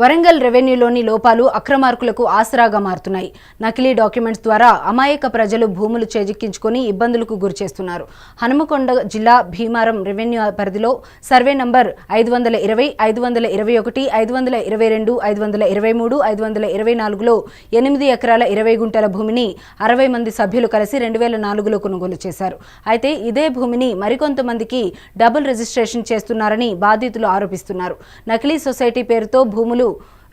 వరంగల్ రెవెన్యూలోని లోపాలు అక్రమార్కులకు ఆసరాగా మారుతున్నాయి. నకిలీ డాక్యుమెంట్స్ ద్వారా అమాయక ప్రజలు భూములు చేజిక్కించుకొని ఇబ్బందులకు గురిచేస్తున్నారు. హనుమకొండ జిల్లా భీమారం రెవెన్యూ పరిధిలో సర్వే నంబర్ 520, 521, 522, 523, 524లో 8 ఎకరాల 20 గుంటల భూమిని 60 మంది సభ్యులు కలిసి 2004లో కొనుగోలు చేశారు. అయితే ఇదే భూమిని మరికొంతమందికి డబుల్ రిజిస్ట్రేషన్ చేస్తున్నారని బాధితులు ఆరోపిస్తున్నారు. నకిలీ సొసైటీ పేరుతో భూములు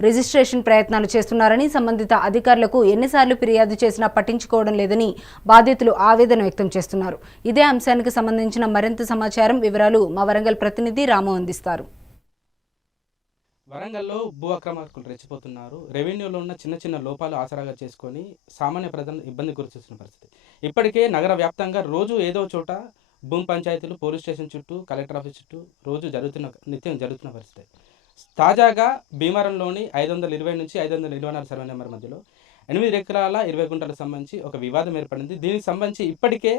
రిజిస్ట్రేషన్ ప్రయత్నాలు చేస్తున్నారని సంబంధిత అధికారులకు ఎన్నిసార్లు ఫిర్యాదు చేసినా పట్టించుకోవడం లేదని బాధితులు ఆవేదన వ్యక్తం చేస్తున్నారు. ఇదే అంశానికి సంబంధించిన మరింత సమాచారం వివరాలు మా వరంగల్ ప్రతినిధి రాము అందిస్తారు. వరంగల్లో భూ అక్రమార్కులు రెచ్చిపోతున్నారు. రెవెన్యూలో ఉన్న చిన్న చిన్న లోపాలు ఆసరాగా చేసుకొని సామాన్య ప్రజలను ఇబ్బంది గురిచేస్తున్న పరిస్థితి. ఇప్పటికే నగర వ్యాప్తంగా రోజు ఏదో చోట భూమి పంచాయతీలు, పోలీస్ స్టేషన్ చుట్టూ, కలెక్టర్ ఆఫీస్ చుట్టూ నిత్యం జరుగుతున్న పరిస్థితి. తాజాగా భీమవరంలోని 520 నుంచి 524 సర్వే నెంబర్ మధ్యలో 8 ఎకరాల 20 గుంటలకు సంబంధించి ఒక వివాదం ఏర్పడింది. దీనికి సంబంధించి ఇప్పటికే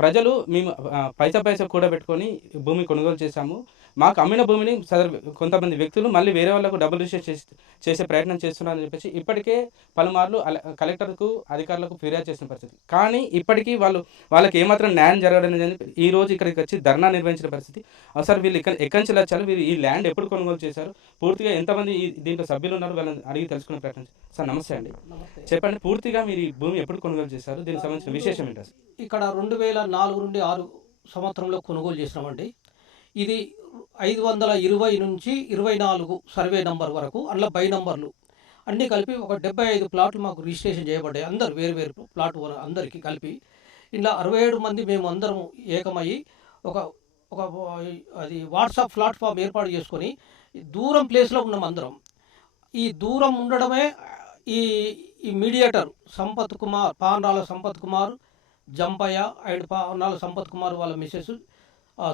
ప్రజలు మేము పైసా కూడబెట్టుకొని భూమి కొనుగోలు చేశాము, మాకు అమ్మిన భూమిని కొంతమంది వ్యక్తులు మళ్ళీ వేరే వాళ్ళకు డబుల్ రిజిస్టర్ చేసే ప్రయత్నం చేస్తున్నారని చెప్పేసి ఇప్పటికే పలుమార్లు కలెక్టర్కు అధికారులకు ఫిర్యాదు చేసిన పరిస్థితి. కానీ ఇప్పటికీ వాళ్ళకి ఏమాత్రం న్యాయం జరగడం ఈ రోజు ఇక్కడికి వచ్చి ధర్నా నిర్వహించిన పరిస్థితి. అసలు వీళ్ళు ఎక్కడి నుంచి వచ్చారు, వీరు ఈ ల్యాండ్ ఎప్పుడు కొనుగోలు చేశారు, పూర్తిగా ఎంతమంది దీంట్లో సభ్యులు ఉన్నారు వాళ్ళని అడిగి తెలుసుకునే ప్రయత్నం. సార్ నమస్తే అండి, చెప్పండి పూర్తిగా మీరు ఈ భూమి ఎప్పుడు కొనుగోలు చేశారు, దీనికి సంబంధించిన విశేషం ఏంటి? ఇక్కడ 2004 నుండి 6 సంవత్సరంలో కొనుగోలు చేసినామండి. ఇది 520 నుంచి 24 సర్వే నంబర్ వరకు అందులో బై నంబర్లు అన్నీ కలిపి ఒక 75 ప్లాట్లు మాకు రిజిస్ట్రేషన్ చేయబడ్డాయి. అందరు వేరు ప్లాట్ అందరికీ కలిపి ఇలా 67 మంది మేము అందరం ఏకమయ్యి ఒక ఒక అది వాట్సాప్ ప్లాట్ఫామ్ ఏర్పాటు చేసుకొని దూరం ప్లేస్లో ఉన్నాం అందరం. ఈ దూరం ఉండడమే ఈ మీడియేటర్ సంపత్ కుమార్, పానరాల సంపత్ కుమార్, జంపయ్య అండ్ పానరాల సంపత్ కుమార్ వాళ్ళ మిస్సెస్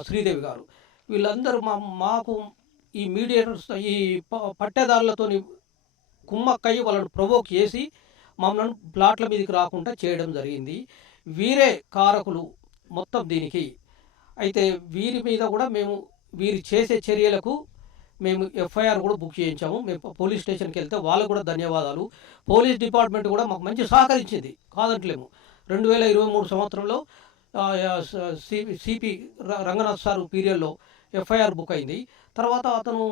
శ్రీదేవి గారు, వీళ్ళందరూ మాకు ఈ మీడియేటర్స్ ఈ పట్టేదారులతో కుమ్మక్కయ్యి వాళ్ళని ప్రొవోక్ చేసి మమ్మల్ని ప్లాట్ల మీదకి రాకుండా చేయడం జరిగింది. వీరే కారకులు మొత్తం దీనికి. అయితే వీరి మీద కూడా వీరి చేసే చర్యలకు మేము ఎఫ్ఐఆర్ కూడా బుక్ చేయించాము. మేము పోలీస్ స్టేషన్కి వెళ్తే వాళ్ళకు కూడా ధన్యవాదాలు. పోలీస్ డిపార్ట్మెంట్ కూడా మాకు మంచి సహకరించింది, కాదంటలేము. 2023 సంవత్సరంలో సిపి రంగనాథ్ సార్ పీరియడ్లో ఎఫ్ఐఆర్ బుక్ అయింది. తర్వాత అతను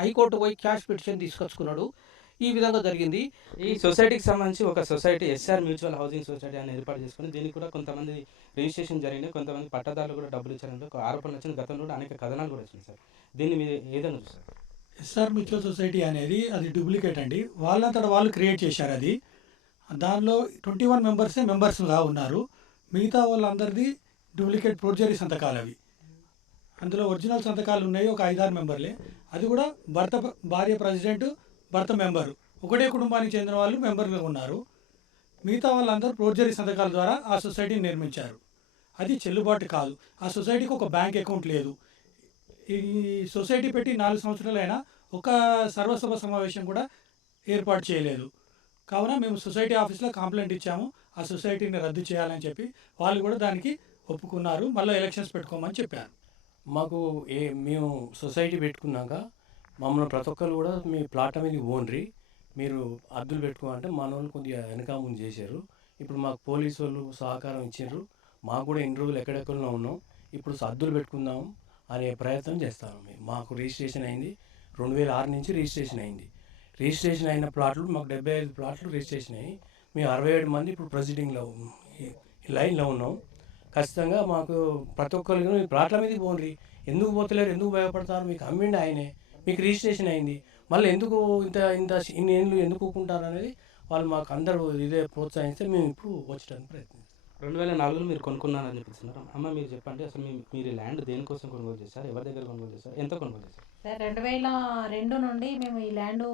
హైకోర్టు పోయి క్యాష్ పిటిషన్ తీసుకొచ్చుకున్నాడు. ఈ విధంగా జరిగింది. ఈ సొసైటీకి సంబంధించి ఒక society SR mutual housing society అని ఏర్పాటు చేసుకుని దీనికి కూడా కొంతమంది రిజిస్ట్రేషన్ జరిగినాయి, కొంతమంది పట్టదారులు కూడా డబ్బులు ఇచ్చారని ఒక ఆరోపణలు వచ్చిన గతంలో కూడా అనేక కథనాలు కూడా వచ్చినాయి సార్. దీన్ని మీరు ఏదైనా చూస్తారు? ఎస్ఆర్ మ్యూచువల్ సొసైటీ అనేది అది డూప్లికేట్ అండి. వాళ్ళంతటా వాళ్ళు క్రియేట్ చేశారు. అది దానిలో 21 మెంబర్స్గా ఉన్నారు. మిగతా వాళ్ళందరిది డూప్లికేట్ ఫోర్జరీ సంతకాలు అవి. అందులో ఒరిజినల్ సంతకాలు ఉన్నాయి ఒక 5-6 మెంబర్లే. అది కూడా భార్య ప్రెసిడెంట్, భర్త మెంబరు, ఒకటే కుటుంబానికి చెందిన వాళ్ళు మెంబర్గా ఉన్నారు. మిగతా వాళ్ళందరూ ఫోర్జరీ సంతకాల ద్వారా ఆ సొసైటీని నిర్మించారు. అది చెల్లుబాటు కాదు. ఆ సొసైటీకి ఒక బ్యాంక్ అకౌంట్ లేదు. ఈ సొసైటీ పెట్టి 4 సంవత్సరాలైనా ఒక సర్వసభ సమావేశం కూడా ఏర్పాటు చేయలేదు. కావున మేము సొసైటీ ఆఫీస్లో కంప్లైంట్ ఇచ్చాము, ఆ సొసైటీని రద్దు చేయాలని చెప్పి. వాళ్ళు కూడా దానికి ఒప్పుకున్నారు. మళ్ళీ ఎలక్షన్స్ పెట్టుకోమని చెప్పారు. మాకు మేము సొసైటీ పెట్టుకున్నాక మమ్మల్ని ప్రతి ఒక్కరు కూడా మీ ప్లాట్ మీద ఓన్రీ మీరు అద్దులు పెట్టుకోవాలంటే మన వాళ్ళు కొద్దిగా వెనక ముందు చేశారు. ఇప్పుడు మాకు పోలీసు వాళ్ళు సహకారం ఇచ్చారు. మాకు కూడా ఎన్ని రోజులు ఎక్కడెక్కడో ఉన్నాం, ఇప్పుడు అద్దులు పెట్టుకుందాం అనే ప్రయత్నం చేస్తాము. మాకు రిజిస్ట్రేషన్ అయింది 2006 నుంచి రిజిస్ట్రేషన్ అయింది. రిజిస్ట్రేషన్ అయిన ప్లాట్లు మాకు 75 ప్లాట్లు రిజిస్ట్రేషన్ అయ్యి మేము 67 మంది ఇప్పుడు ప్రొసీడింగ్లో లైన్లో ఉన్నాం. ఖచ్చితంగా మాకు ప్రతి ఒక్కరికి మీ ప్లాట్ల మీద పోండి, ఎందుకు పోతలేరు, ఎందుకు భయపడతారు, మీకు అమ్మిండి ఆయనే, మీకు రిజిస్ట్రేషన్ అయింది, మళ్ళీ ఎందుకు ఇన్ని ఏళ్ళు ఎందుకు ఊకుంటారు అనేది వాళ్ళు మాకు అందరూ ఇదే ప్రోత్సహిస్తే మేము ఇప్పుడు వచ్చడానికి ప్రయత్నిస్తాం. 2004లో మీరు కొనుక్కున్నారని చెప్పిస్తున్నారు. అమ్మ మీరు చెప్పండి, అసలు మీరు ల్యాండ్ దేనికోసం కొనుగోలు చేశారు, ఎవరి దగ్గర కొనుగోలు చేశారు, ఎంత కొనుగోలు చేశారు? సార్ 2002 నుండి మేము ఈ ల్యాండ్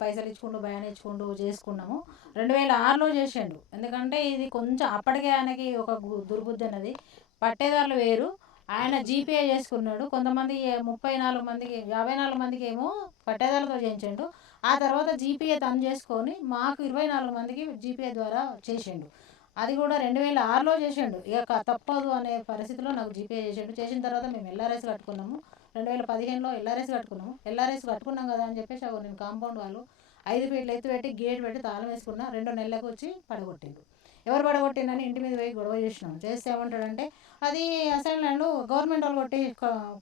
పైసలు ఇచ్చుకుంటూ భయాన్ని ఇచ్చుకుంటూ చేసుకున్నాము. 2006లో చేసిండు. ఎందుకంటే ఇది కొంచెం అప్పటికే ఆయనకి ఒక దుర్బుద్ధి అన్నది. పట్టేదారులు వేరు, ఆయన జీపీఏ చేసుకున్నాడు. కొంతమంది 34 మందికి 54 మందికి ఏమో పట్టేదారులతో చేయించండు. ఆ తర్వాత జీపీఏ తను చేసుకొని మాకు 24 మందికి జీపీఏ ద్వారా చేసిండు. అది కూడా 2006లో చేసిండు. ఇక తప్పదు అనే పరిస్థితిలో నాకు జీపీఏ చేసిండు. చేసిన తర్వాత మేము ఎల్ఆర్ఎస్ కట్టుకున్నాము. 2015లో ఎల్ఆర్ఎస్ కట్టుకున్నాము. ఎల్ఆర్ఎస్ కట్టుకున్నాం కదా అని చెప్పేసి నేను కాంపౌండ్ వాళ్ళు 5 ఫీట్లు ఎత్తు పెట్టి గేట్ పెట్టి తాళం వేసుకున్నా. 2 నెలలకు వచ్చి పడగొట్టిండు. ఎవరు పడగొట్టిందని ఇంటి మీద పోయి గొడవ చేసినాం. చేస్తే ఏమంటాడంటే అది అసైన్ ల్యాండ్ గవర్నమెంట్ వాళ్ళు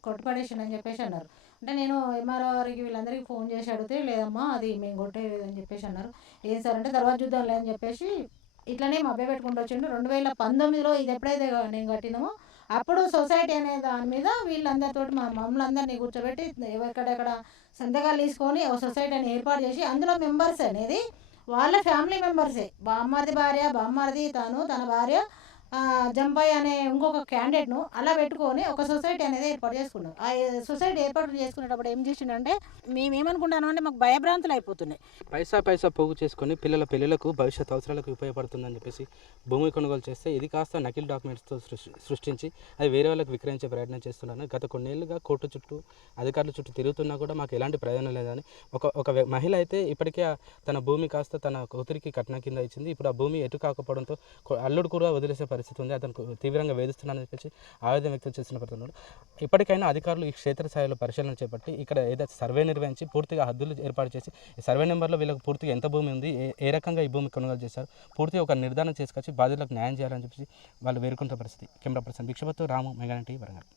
కొట్టుపడేసిందని చెప్పేసి అన్నారు. అంటే నేను ఎంఆర్ఓ గారికి వీళ్ళందరికీ ఫోన్ చేసి అడిగితే లేదమ్మా అది మేము కొట్టేదని చెప్పేసి అన్నారు. ఏం సార్ అంటే తర్వాత చూద్దాంలే అని చెప్పేసి ఇట్లనే మభ్య పెట్టుకుంటూ వచ్చిండు. 2019లో ఇది ఎప్పుడైతే నేను కట్టినామో అప్పుడు సొసైటీ అనే దాని మీద వీళ్ళందరితో మమ్మల్ని అందరినీ కూర్చోబెట్టి ఎక్కడెక్కడ సంతకాలు తీసుకొని ఒక సొసైటీని ఏర్పాటు చేసి అందులో మెంబర్స్ అనేది వాళ్ళ ఫ్యామిలీ మెంబర్సే. బామ్మర్ది భార్య, బామ్మర్ది తన భార్య, జంపయ్య అనే ఇంకొక క్యాండిడేట్ను అలా పెట్టుకొని ఒక సొసైటీ అనేది ఏర్పాటు చేసుకున్నాం. ఆ సొసైటీ ఏర్పాటు చేసుకునేటప్పుడు ఏం చేసిండంటే మేమేమనుకుంటాను అంటే మాకు భయభ్రాంతులు అయిపోతున్నాయి. పైసా పోగు చేసుకొని పిల్లల పెళ్ళిళ్ళకు భవిష్యత్ అవసరాలకు ఉపయోగపడుతుందని చెప్పేసి భూమి కొనుగోలు చేస్తే ఇది కాస్త నకిలీ డాక్యుమెంట్స్తో సృష్టించి అది వేరే వాళ్ళకి విక్రయించే ప్రయత్నం చేస్తున్నాను. గత కొన్నేళ్లుగా కోర్టు చుట్టూ అధికారుల చుట్టూ తిరుగుతున్నా కూడా మాకు ఎలాంటి ప్రయోజనం లేదని ఒక మహిళ అయితే ఇప్పటికే తన భూమి కాస్త తన కూతురికి కట్నం కింద ఇచ్చింది. ఇప్పుడు ఆ భూమి ఎటు కాకపోవడంతో అల్లుడు కూడా వదిలేసే పరిస్థితి ఉంది. అతను తీవ్రంగా వేధిస్తున్నానని చెప్పేసి ఆవేదన వ్యక్తం చేస్తున్న పరిస్థితుల్లో ఇప్పటికైనా అధికారులు ఈ క్షేత్రస్థాయిలో పరిశీలన చేపట్టి ఇక్కడ ఏదైతే సర్వే నిర్వహించి పూర్తిగా హద్దులు ఏర్పాటు చేసి ఈ సర్వే నెంబర్లో వీళ్ళకి పూర్తిగా ఎంత భూమి ఉంది, ఏ రకంగా ఈ భూమి కొనుగోలు చేశారు, పూర్తిగా ఒక నిర్ధారణ చేసుకొచ్చి బాధ్యులకు న్యాయం చేయాలని చెప్పేసి వాళ్ళు వేరుకుంటున్న పరిస్థితి. కెమెరా పర్సన్ భిక్షపతు రాము, మెగా టీవీ, వరంగల్.